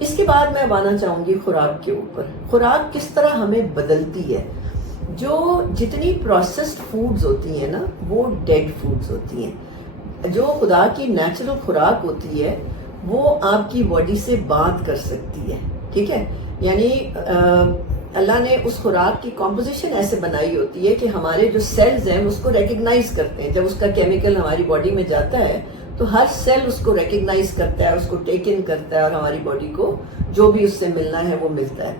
اس کے بعد میں آنا چاہوں گی خوراک کے اوپر. خوراک کس طرح ہمیں بدلتی ہے. جو جتنی پروسیسڈ فوڈز ہوتی ہیں نا وہ ڈیڈ فوڈز ہوتی ہیں. جو خدا کی نیچرل خوراک ہوتی ہے وہ آپ کی باڈی سے بات کر سکتی ہے. ٹھیک ہے, یعنی اللہ نے اس خوراک کی کمپوزیشن ایسے بنائی ہوتی ہے کہ ہمارے جو سیلز ہیں اس کو ریکگنائز کرتے ہیں. جب اس کا کیمیکل ہماری باڈی میں جاتا ہے تو ہر سیل اس کو ریکگنائز کرتا ہے, اس کو ٹیک ان کرتا ہے اور ہماری باڈی کو جو بھی اس سے ملنا ہے وہ ملتا ہے.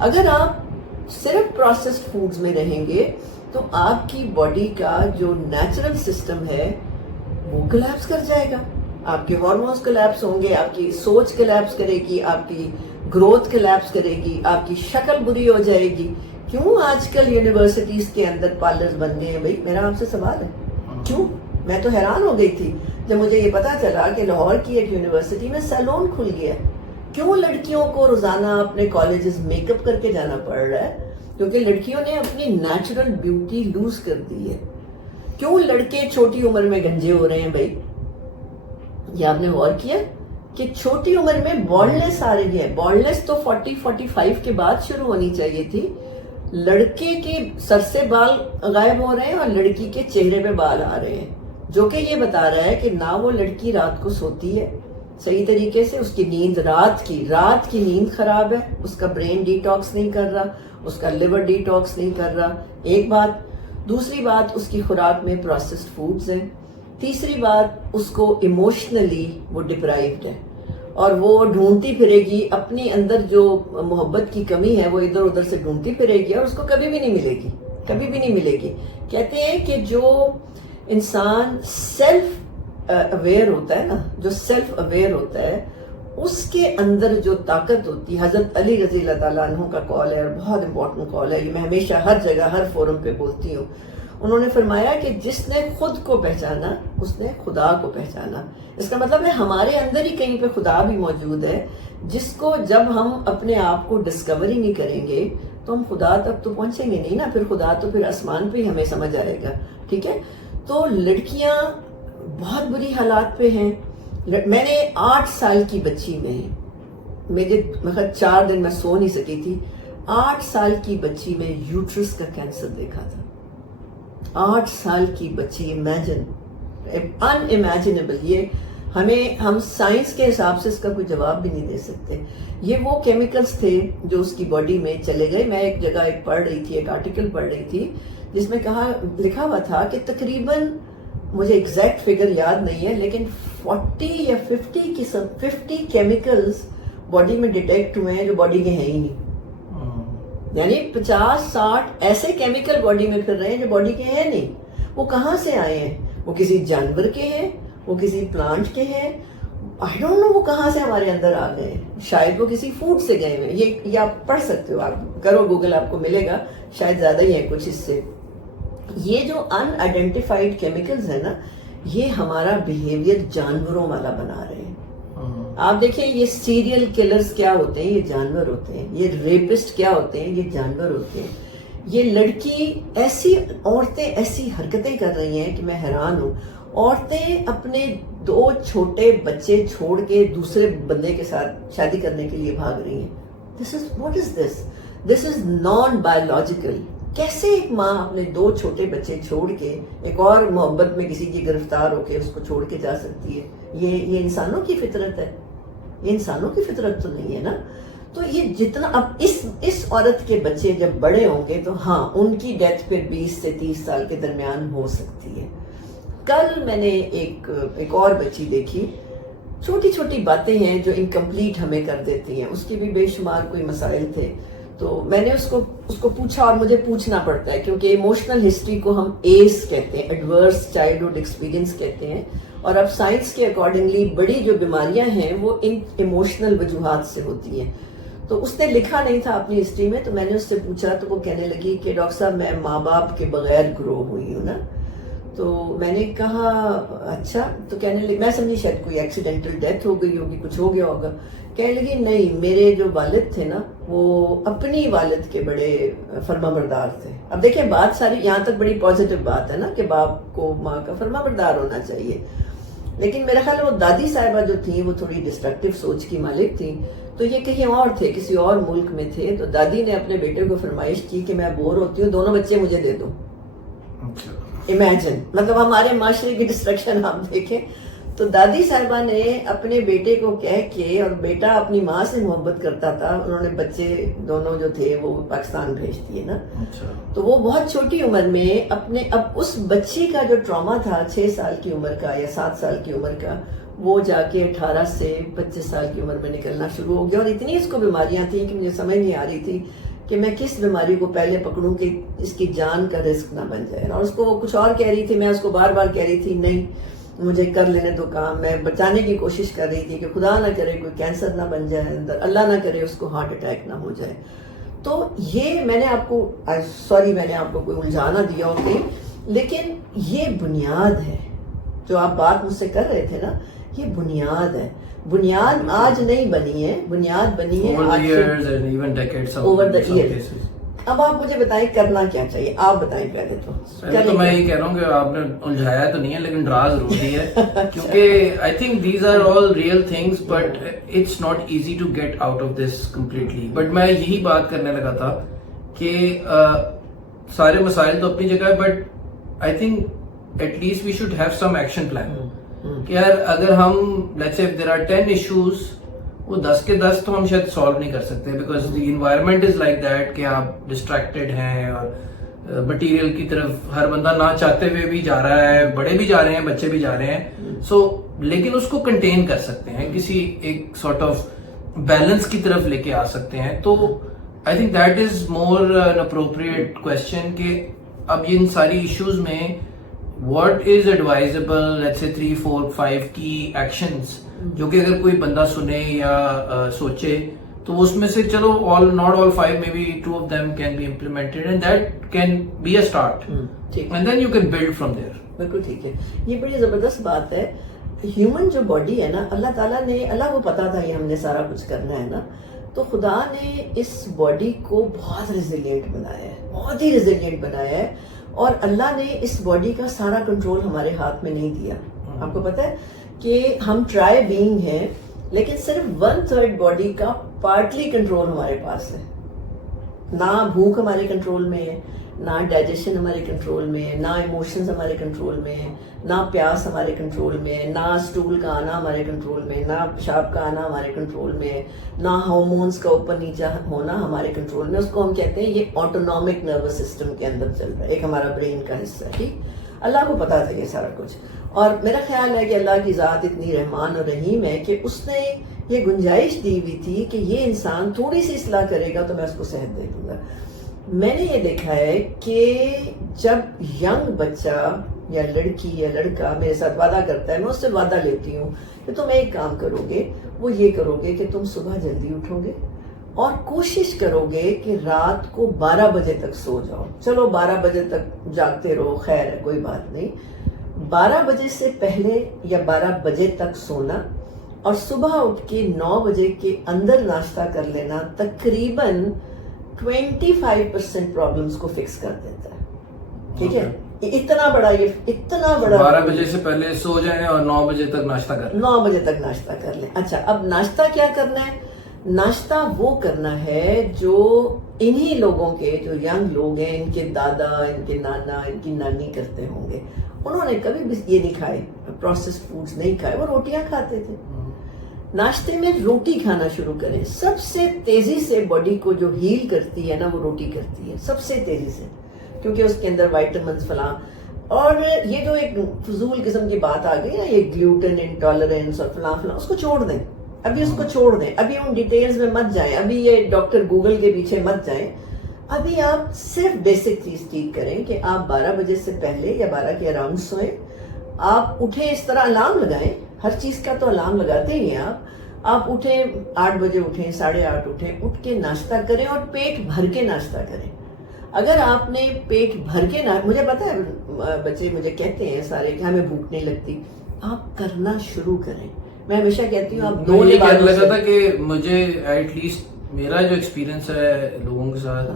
اگر آپ صرف پروسیسڈ فوڈز میں رہیں گے تو آپ کی باڈی کا جو نیچرل سسٹم ہے وہ کلیپس کر جائے گا. آپ کے ہارمونز کلیپس ہوں گے, آپ کی سوچ کلیپس کرے گی, آپ کی گروتھ کلیپس کرے گی, آپ کی شکل بری ہو جائے گی. کیوں آج کل یونیورسٹیز کے اندر پارلرز بن گئے ہیں بھائی؟ میرا آپ سے سوال ہے کیوں. میں تو حیران ہو گئی تھی جب مجھے یہ پتا چلا کہ لاہور کی ایک یونیورسٹی میں سیلون کھل گیا. کیوں لڑکیوں کو روزانہ اپنے کالجز میک اپ کر کے جانا پڑ رہا ہے؟ کیونکہ لڑکیوں نے اپنی نیچرل بیوٹی لوز کر دی ہے. کیوں لڑکے چھوٹی عمر میں گنجے ہو رہے ہیں بھائی؟ یہ آپ نے غور کیا کہ چھوٹی عمر میں بالڈنس آ رہی ہے. بالڈنس تو 40-45 کے بعد شروع ہونی چاہیے تھی. لڑکے کے سر سے بال غائب ہو رہے ہیں اور لڑکی کے چہرے پہ بال آ رہے ہیں, جو کہ یہ بتا رہا ہے کہ نہ وہ لڑکی رات کو سوتی ہے صحیح طریقے سے, اس کی نیند رات کی نیند خراب ہے, اس کا برین ڈی ٹاکس نہیں کر رہا, اس کا لیور ڈی ٹاکس نہیں کر رہا. ایک بات. دوسری بات, اس کی خوراک میں پروسیسڈ فوڈز ہیں. تیسری بات, اس کو ایموشنلی وہ ڈپرائیوڈ ہے اور وہ ڈھونڈتی پھرے گی اپنی اندر جو محبت کی کمی ہے, وہ ادھر ادھر سے ڈھونڈتی پھرے گی اور اس کو کبھی بھی نہیں ملے گی, کبھی بھی نہیں ملے گی. کہتے ہیں کہ جو انسان سیلف اویئر ہوتا ہے نا, جو سیلف اویئر ہوتا ہے اس کے اندر جو طاقت ہوتی ہے. حضرت علی رضی اللہ تعالیٰ عنہ کا قول ہے اور بہت امپورٹنٹ قول ہے, یہ میں ہمیشہ ہر جگہ ہر فورم پہ بولتی ہوں. انہوں نے فرمایا کہ جس نے خود کو پہچانا اس نے خدا کو پہچانا. اس کا مطلب ہے ہمارے اندر ہی کہیں پہ خدا بھی موجود ہے, جس کو جب ہم اپنے آپ کو ڈسکور ہی نہیں کریں گے تو ہم خدا تک تو پہنچیں گے نہیں نا. پھر خدا تو پھر آسمان پہ ہی ہمیں سمجھ آئے گا. ٹھیک ہے, تو لڑکیاں بہت بری حالات پہ ہیں. میں نے 8 سال کی بچی میں مجھے 4 دن میں سو نہیں سکی تھی. 8 سال کی بچی میں یوٹرس کا کینسر دیکھا تھا. 8 سال کی بچی, امیجن, ان امیجنیبل. یہ ہم سائنس کے حساب سے اس کا کوئی جواب بھی نہیں دے سکتے. یہ وہ کیمیکلز تھے جو اس کی باڈی میں چلے گئے. میں ایک جگہ پڑھ رہی تھی, ایک آرٹیکل پڑھ رہی تھی جس میں لکھا ہوا تھا کہ تقریباً, مجھے ایگزیکٹ فگر یاد نہیں ہے, لیکن 40 یا 50 کیمیکلز باڈی میں ڈیٹیکٹ ہوئے ہیں جو باڈی کے ہیں ہی نہیں. یعنی 50-60 ایسے کیمیکل باڈی میں پھر رہے ہیں جو باڈی کے ہیں نہیں. وہ کہاں سے آئے ہیں؟ وہ کسی جانور کے ہیں, وہ کسی پلانٹ کے ہیں, آئی ڈونٹ نو وہ کہاں سے ہمارے اندر آ گئے ہیں. شاید وہ کسی فوڈ سے گئے ہوئے. یہ آپ پڑھ سکتے ہو, آپ کرو گوگل, آپ کو ملے گا. شاید زیادہ ہی ہے کچھ اس سے. یہ جو ان آئیڈینٹیفائڈ کیمیکلز ہیں نا, یہ ہمارا بیہیویئر جانوروں والا بنا رہے ہیں. آپ دیکھیں یہ سیریل کلرز کیا ہوتے ہیں, یہ جانور ہوتے ہیں. یہ ریپسٹ کیا ہوتے ہیں, یہ جانور ہوتے ہیں. یہ لڑکی عورتیں ایسی حرکتیں کر رہی ہیں کہ میں حیران ہوں. عورتیں اپنے 2 چھوٹے بچے چھوڑ کے دوسرے بندے کے ساتھ شادی کرنے کے لیے بھاگ رہی ہیں. what is this? This is non-biological. کیسے ایک ماں اپنے 2 چھوٹے بچے چھوڑ کے ایک اور محبت میں کسی کی گرفتار ہو کے اس کو چھوڑ کے جا سکتی ہے؟ یہ انسانوں کی فطرت ہے. یہ انسانوں کی فطرت تو نہیں ہے نا. تو یہ جتنا اب اس عورت کے بچے جب بڑے ہوں گے تو ہاں ان کی ڈیتھ پھر 20 سے 30 سال کے درمیان ہو سکتی ہے. کل میں نے ایک اور بچی دیکھی. چھوٹی چھوٹی باتیں ہیں جو انکمپلیٹ ہمیں کر دیتی ہیں. اس کی بھی بے شمار کوئی مسائل تھے. تو میں نے اس کو پوچھا, اور مجھے پوچھنا پڑتا ہے کیونکہ ایموشنل ہسٹری کو ہم ایس کہتے ہیں, ایڈورس چائلڈہڈ ایکسپیرینس کہتے ہیں. اور اب سائنس کے اکارڈنگلی بڑی جو بیماریاں ہیں وہ ان ایموشنل وجوہات سے ہوتی ہیں. تو اس نے لکھا نہیں تھا اپنی ہسٹری میں, تو میں نے اس سے پوچھا تو وہ کہنے لگی کہ ڈاکٹر صاحب میں ماں باپ کے بغیر گرو ہوئی ہوں نا. تو میں نے کہا اچھا. تو کہنے لگی, میں سمجھی شاید کوئی ایکسیڈنٹل ڈیتھ ہو گئی ہوگی, کچھ ہو گیا ہوگا. کہنے لگی نہیں, میرے جو والد تھے نا وہ اپنی والد کے بڑے فرما بردار تھے. اب دیکھیں بات ساری یہاں تک بڑی پازیٹیو بات ہے نا کہ باپ کو ماں کا فرما بردار ہونا چاہیے. لیکن میرا خیال ہے وہ دادی صاحبہ جو تھیں وہ تھوڑی ڈسٹرکٹیو سوچ کی مالک تھیں. تو یہ کہیں اور تھے, کسی اور ملک میں تھے, تو دادی نے اپنے بیٹے کو فرمائش کی کہ میں بور ہوتی ہوں, دونوں بچے مجھے دے دو. امیجن, مطلب ہمارے معاشرے کی ڈسٹرکشن آپ دیکھیں. تو دادی صاحبہ نے اپنے بیٹے کو کہہ کے, اور بیٹا اپنی ماں سے محبت کرتا تھا, انہوں نے بچے دونوں جو تھے وہ پاکستان بھیج دیے نا. تو وہ بہت چھوٹی عمر میں اپنے, اب اس بچے کا جو ٹراما تھا 6 سال کی عمر کا یا 7 سال کی عمر کا, وہ جا کے 18 سے 25 سال کی عمر میں نکلنا شروع ہو گیا. اور اتنی اس کو بیماریاں تھیں کہ مجھے سمجھ نہیں آ رہی تھی کہ میں کس بیماری کو پہلے پکڑوں کہ اس کی جان کا رسک نہ بن جائے. اور اس کو وہ کچھ اور کہہ رہی تھی, میں اس کو بار بار کہہ رہی تھی نہیں مجھے کر لینے دو کام. میں بچانے کی کوشش کر رہی تھی کہ خدا نہ کرے کوئی کینسر نہ بن جائے اندر, اللہ نہ کرے اس کو ہارٹ اٹیک نہ ہو جائے. تو یہ میں نے آپ کو, سوری میں نے آپ کو کوئی الجھانا دیا ہو کہ, لیکن یہ بنیاد ہے جو آپ بات مجھ سے کر رہے تھے نا, یہ بنیاد ہے. بنیاد آج نہیں بنی ہے, بنیاد بنی ہے اوور دا ایئر. اب آپ مجھے بتائیں کرنا کیا چاہیے, آپ بتائیں پہلے تو. تو میں یہ کہہ رہا ہوں کہ آپ نے الجھایا تو نہیں ہے لیکن ڈرا ضرور دی ہے, کیونکہ I think these are all real things but it's not easy to get out of this completely. But میں یہی بات کرنے لگا تھا کہ سارے مسائل تو اپنی جگہ ہے, but I think at least we should have some action plan. کہ یار اگر ہم let's say there are 10 issues, وہ 10 کے 10 تو ہم شاید سالو نہیں کر سکتے, because the environment is like that کہ آپ ڈسٹریکٹیڈ ہیں اور مٹیریل کی طرف ہر بندہ نہ چاہتے ہوئے بھی جا رہا ہے, بڑے بھی جا رہے ہیں, بچے بھی جا رہے ہیں. سو لیکن اس کو کنٹین کر سکتے ہیں, کسی ایک سارٹ آف بیلنس کی طرف لے کے آ سکتے ہیں. تو I think that is more an appropriate question کہ اب ان ساری ایشوز میں what is advisable, let's say 3, 4, 5 key actions جو کہ اگر کوئی بندہ سنے یا سوچے تو اس میں سے چلو not all 5, maybe 2 of them can be implemented and that can be a start and then you can build from there. بالکل ٹھیک ہے, یہ بڑی زبردست بات ہے. ہیومن جو باڈی ہے نا, اللہ تعالیٰ نے, اللہ کو پتا تھا یہ ہم نے سارا کچھ کرنا ہے نا, تو خدا نے اس باڈی کو بہت ریزیلینٹ بنایا ہے, بہت ہی ریزیلینٹ بنایا ہے. اور اللہ نے اس باڈی کا سارا کنٹرول ہمارے ہاتھ میں نہیں دیا. آپ کو پتا ہے کہ ہم ٹرائی بینگ ہیں, لیکن صرف 1/3 باڈی کا پارٹلی کنٹرول ہمارے پاس ہے. نہ بھوک ہمارے کنٹرول میں ہے, نہ ڈائجیشن ہمارے کنٹرول میں ہے, نہ ایموشنز ہمارے کنٹرول میں ہے, نہ پیاس ہمارے کنٹرول میں ہے, نہ اسٹول کا آنا ہمارے کنٹرول میں, نہ پیشاب کا آنا ہمارے کنٹرول میں ہے, نہ ہارمونز کا اوپر نیچے ہونا ہمارے کنٹرول میں. اس کو ہم کہتے ہیں یہ آٹونومک نروس سسٹم کے اندر چل رہا ہے, ایک ہمارا برین کا حصہ. ٹھیک, اللہ کو پتا تھا یہ سارا کچھ. اور میرا خیال ہے کہ اللہ کی ذات اتنی رحمان اور رحیم ہے کہ اس نے یہ گنجائش دی ہوئی تھی کہ یہ انسان تھوڑی سی اصلاح کرے گا تو میں اس کو صحت دے دوں گا. میں نے یہ دیکھا ہے کہ جب ینگ بچہ یا لڑکی یا لڑکا میرے ساتھ وعدہ کرتا ہے, میں اس سے وعدہ لیتی ہوں کہ تم ایک کام کرو گے, وہ یہ کرو گے کہ تم صبح جلدی اٹھو گے اور کوشش کرو گے کہ رات کو 12 بجے تک سو جاؤ. چلو 12 بجے تک جاگتے رہو, خیر ہے, کوئی بات نہیں. 12 بجے سے پہلے یا 12 بجے تک سونا اور صبح اٹھ کے 9 بجے کے اندر ناشتہ کر لینا تقریباً 25% پرابلمز کو فکس کر دیتا ہے. ٹھیک ہے, اتنا بڑا 12 بجے سے پہلے سو جائیں اور 9 بجے تک ناشتہ کر لیں. 9 بجے تک ناشتہ کر لیں. اچھا, اب ناشتہ کیا کرنا ہے؟ ناشتہ وہ کرنا ہے جو انہی لوگوں کے, جو ینگ لوگ ہیں, ان کے دادا, ان کے نانا, ان کی نانی کرتے ہوں گے. انہوں نے کبھی بھی یہ نہیں کھائے, پروسیس فوڈز نہیں کھائے, وہ روٹیاں کھاتے تھے. ناشتے میں روٹی کھانا شروع کریں. سب سے تیزی سے باڈی کو جو ہیل کرتی ہے نا, وہ روٹی کرتی ہے سب سے تیزی سے, کیونکہ اس کے اندر وائٹامنس فلاں. اور یہ جو ایک فضول قسم کی بات آ گئی نا, یہ گلوٹن انٹالرنس اور فلاں فلاں, اس کو چھوڑ دیں. ابھی اس کو چھوڑ دیں, ابھی ان ڈیٹیلز میں مت جائیں, ابھی یہ ڈاکٹر گوگل کے پیچھے مت جائیں. ابھی آپ صرف بیسک چیز ٹھیک کریں کہ آپ 12 بجے سے پہلے یا 12 کے اراؤنڈ سوئیں. آپ اٹھیں, اس طرح الارم لگائیں, ہر چیز کا تو الارم لگاتے ہی ہیں آپ اٹھیں 8 بجے اٹھیں, 8:30 اٹھیں, اٹھ کے ناشتہ کریں اور پیٹ بھر کے ناشتہ کریں. اگر آپ نے پیٹ بھر کے مجھے پتا ہے بچے مجھے کہتے ہیں سارے کہ ہمیں بھوک نہیں لگتی, آپ کرنا شروع کریں. میں ہمیشہ کہتی ہوں آپ دو یہ کہنے لگا تھا کہ مجھے ایٹ لیسٹ میرا جو ایکسپیرینس ہے لوگوں کے ساتھ,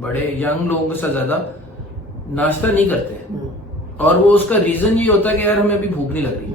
بڑے ینگ لوگوں کے ساتھ زیادہ ناشتہ نہیں کرتے, اور وہ اس کا ریزن یہ ہوتا ہے کہ یار ہمیں ابھی بھوک نہیں لگ رہی.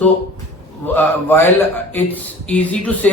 So while it's easy to say,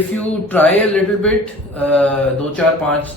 if you try a little bit, 2, 4, 5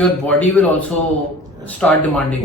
your body will also start demanding.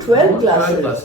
12 glasses.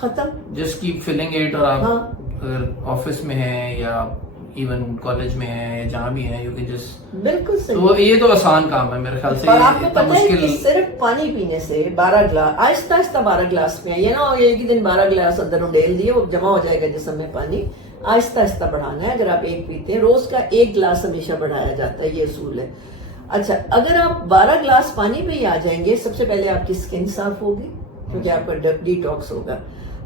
ختم. جسٹ کیپ فلنگ اٹ, اور آپ اگر آفس میں ہیں یا ایون کالج میں ہیں یا جہاں بھی ہیں, یو کین جسٹ, بالکل صحیح. تو یہ تو آسان کام ہے میرے خیال سے. اور آپ کو اتنا پتہ ہے کہ مشکل, صرف پانی پینے سے 12 گلاس, آہستہ آہستہ 12 گلاس میں, یہ نہ ہو ایک ہی دن 12 گلاس اندر انڈیل دیے, وہ جمع ہو جائے گا جسم میں پانی. آہستہ آہستہ بڑھانا ہے. اگر آپ ایک پیتے ہیں, روز کا 1 گلاس ہمیشہ بڑھایا جاتا ہے, یہ اصول ہے. اچھا, اگر آپ 12 گلاس پانی پہ ہی آ جائیں گے, سب سے پہلے آپ کی سکن صاف ہوگی کیونکہ آپ کا ڈیٹاکس ہوگا.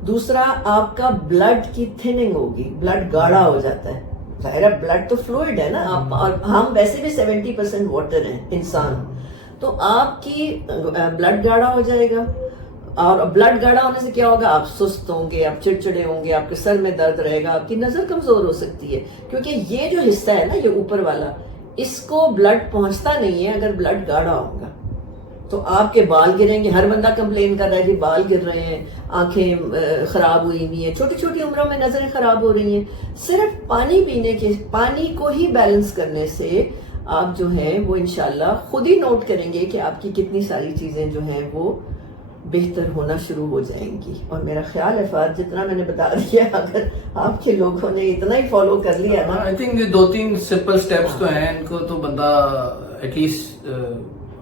دوسرا, آپ کا بلڈ کی تھننگ ہوگی, بلڈ گاڑھا ہو جاتا ہے. ظاہر ہے بلڈ تو فلوئڈ ہے نا, آپ اور ہم ویسے بھی 70% واٹر ہیں انسان, تو آپ کی بلڈ گاڑھا ہو جائے گا. اور بلڈ گاڑھا ہونے سے کیا ہوگا, آپ سست ہوں گے, آپ چڑچڑے ہوں گے, آپ کے سر میں درد رہے گا, آپ کی نظر کمزور ہو سکتی ہے. کیونکہ یہ جو حصہ ہے نا, یہ اوپر والا, اس کو بلڈ پہنچتا نہیں ہے اگر بلڈ گاڑھا ہوگا. تو آپ کے بال گریں گے. ہر بندہ کمپلین کر رہا ہے کہ بال گر رہے ہیں, آنکھیں خراب ہوئی ہوئی ہیں, چھوٹی چھوٹی عمروں میں نظریں خراب ہو رہی ہیں. صرف پانی پینے کے, پانی کو ہی بیلنس کرنے سے آپ جو ہیں وہ انشاءاللہ خود ہی نوٹ کریں گے کہ آپ کی کتنی ساری چیزیں جو ہیں وہ بہتر ہونا شروع ہو جائیں گی. اور میرا خیال ہے فہد, جتنا میں نے بتا دیا, اگر آپ کے لوگوں نے اتنا ہی فالو کر لیا نا, آئی تھنک 2-3 سمپل اسٹیپس تو ہیں, ان کو تو بندہ at least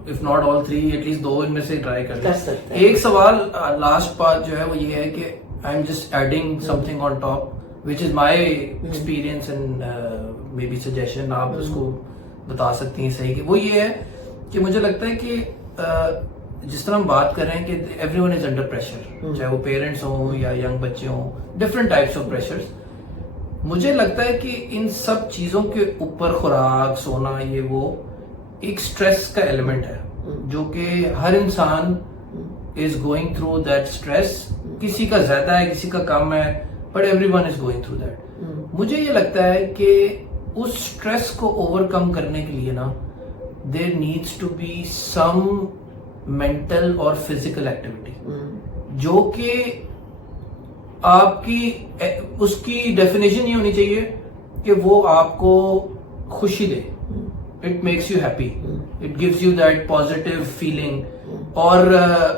if not all 3, at least 2 ان میں سے ٹرائی کر سکتا ہے. ایک سوال لاسٹ بات جو ہے وہ یہ ہے کہ I am just adding something on top which is my experience and maybe suggestion, آپ اس کو بتا سکتی ہیں صحیح, کہ وہ یہ ہے کہ مجھے لگتا ہے کہ جس طرح ہم بات کر رہے ہیں کہ every one is under pressure, چاہے وہ پیرنٹس ہوں یا ینگ بچے ہوں, ڈفرنٹ ٹائپس آف پریشرز. مجھے لگتا ہے کہ ان سب چیزوں کے اوپر خوراک, سونا, یہ وہ ایک سٹریس کا ایلیمنٹ ہے جو کہ ہر انسان is going through that stress. کسی کا زیادہ ہے, کسی کا کم ہے, but every one is going through that. مجھے یہ لگتا ہے کہ اس اسٹریس کو اوور کم کرنے کے لیے نا, there needs to be some mental اور فزیکل ایکٹیویٹی جو کہ آپ کی اس کی ڈیفینیشن یہ ہونی چاہیے کہ وہ آپ کو خوشی دے. It makes you happy. It gives you that positive feeling. Or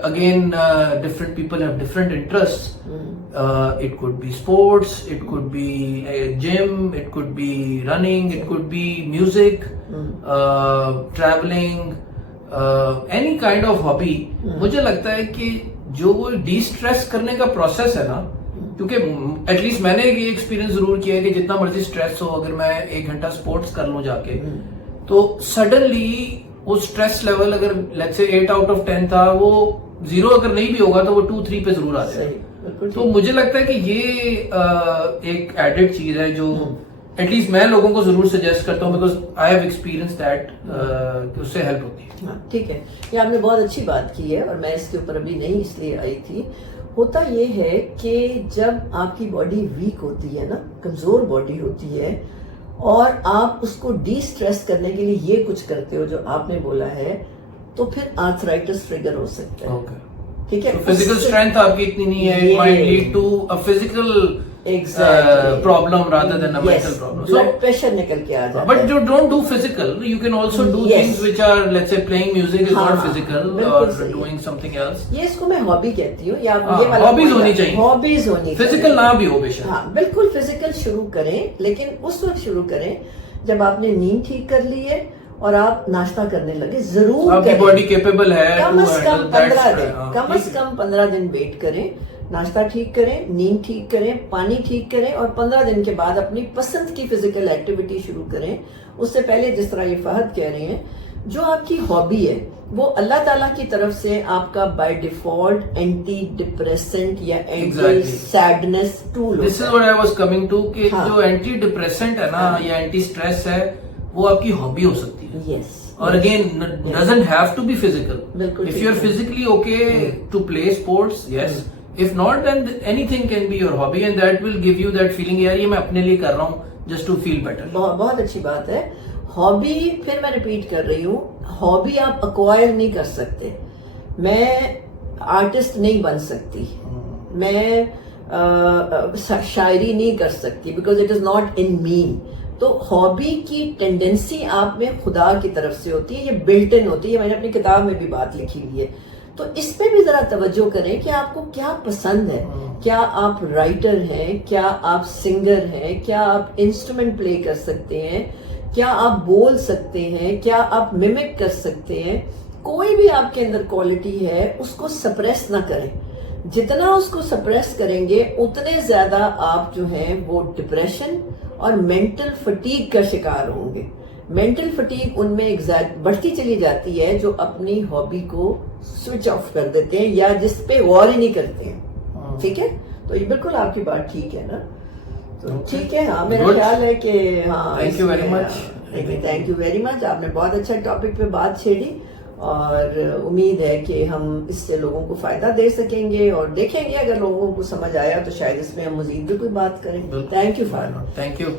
again, different people have different interests. It could be sports, it could be a gym, it could be running, it could be music, traveling, any kind of hobby. مجھے لگتا ہے کہ جو وہ D stress کرنے کا process ہے نا, کیونکہ ایٹ لیسٹ میں نے یہ ایکسپیرینس ضرور کیا ہے کہ جتنا مرضی اسٹریس ہو, اگر میں 1 گھنٹہ اسپورٹس کر لوں جا کے, تو سڈنلی وہ اسٹریس لیول اگر لیٹس سے 8 out of 10 تھا, وہ 0 اگر نہیں بھی ہوگا تو وہ 2-3 پہ ضرور آ جائے. تو مجھے لگتا ہے کہ یہ ایک ایڈڈ چیز ہے جو ایٹ لیسٹ میں لوگوں کو ضرور سجیسٹ کرتا ہوں, because I have experience that, کہ اس سے ہیلپ ہوتی ہے. ٹھیک ہے, یہ آپ نے بہت اچھی بات کی ہے, اور میں اس کے اوپر ابھی نہیں اس لیے آئی تھی. ہوتا یہ ہے کہ جب آپ کی باڈی ویک ہوتی ہے نا, کمزور باڈی ہوتی ہے, اور آپ اس کو ڈی اسٹریس کرنے کے لیے یہ کچھ کرتے ہو جو آپ نے بولا ہے, تو پھر آرتھرائٹس ٹریگر ہو سکتا ہے. ٹھیک ہے, فزیکل اسٹرینتھ آپ کی اتنی نہیں ہے, it might lead to a physical problem rather than a mental problem. Blood pressure نکل کے آ جاتا ہے. But you don't do physical, you can also do things which are, let's say playing music is not physical, or doing something else. یہ اس کو میں hobby کہتی ہوں, یا ہابیز ہونی چاہیے, ہابیز ہونی, فزیکل نہ بھی ہو بے شک. ہاں بالکل, فزیکل شروع کریں, لیکن اس وقت شروع کریں جب آپ نے نیند ٹھیک کر لی ہے اور آپ ناشتہ کرنے لگے. ضرور آپ کی باڈی کیپیبل ہے, کم از کم 15 دن, کم از کم 15 دن ویٹ کریں, ناشتہ ٹھیک کریں, نیند ٹھیک کریں, پانی ٹھیک کریں, اور 15 دن کے بعد اپنی پسند کی فزیکل ایکٹیویٹی شروع کریں. اس سے پہلے جس طرح یہ فہد کہہ رہے ہیں, جو آپ کی ہابی ہے وہ اللہ تعالیٰ کی طرف سے آپ کا بائی ڈیفالٹ اینٹی ڈپریسنٹ یا anti sadness tool. This is what I was coming to, کہ جو اینٹی ڈپریسنٹ ہے نا یا اینٹی اسٹریس ہے, وہ آپ کی ہابی ہو سکتی ہے. یس, اور again doesn't have to be physical. If you are physically okay to play sports, yes. If not, then anything can be your hobby, and that will give you that feeling, یار یہ میں اپنے لیے کر رہا ہوں just to feel better. بہت اچھی بات ہے. ہابی, پھر میں ریپیٹ کر رہی ہوں, ہابی آپ اکوائر نہیں کر سکتے. میں آرٹسٹ نہیں بن سکتی, میں شاعری نہیں کر سکتی, because it is not in me. تو ہابی کی ٹینڈنسی آپ میں خدا کی طرف سے ہوتی ہے, یہ بلٹ ان ہوتی ہے. میں نے اپنی کتاب میں بھی بات لکھی ہوئی ہے تو اس پہ بھی ذرا توجہ کریں کہ آپ کو کیا پسند ہے. کیا آپ رائٹر ہیں, کیا آپ سنگر ہیں, کیا آپ انسٹرومنٹ پلے کر سکتے ہیں, کیا آپ بول سکتے ہیں, کیا آپ ممک کر سکتے ہیں. کوئی بھی آپ کے اندر کوالٹی ہے اس کو سپریس نہ کریں. جتنا اس کو سپریس کریں گے اتنے زیادہ آپ جو ہیں وہ ڈپریشن اور مینٹل فٹیگ کا شکار ہوں گے. مینٹل فٹیگ ان میں بڑھتی چلی جاتی ہے جو اپنی ہابی کو سوئچ آف کر دیتے ہیں یا جس پہ غور ہی نہیں کرتے ہیں. ٹھیک ہے, تو یہ بالکل آپ کی بات ٹھیک ہے نا. تو ٹھیک ہے, ہاں میرا خیال ہے کہ ہاں thank you very much. Thank you very much. آپ نے بہت اچھا ٹاپک پہ بات چھیڑی اور امید ہے کہ ہم اس سے لوگوں کو فائدہ دے سکیں گے اور دیکھیں گے اگر لوگوں کو سمجھ آیا تو شاید اس میں ہم مزید بھی کوئی بات کریں. Thank you for. Thank you.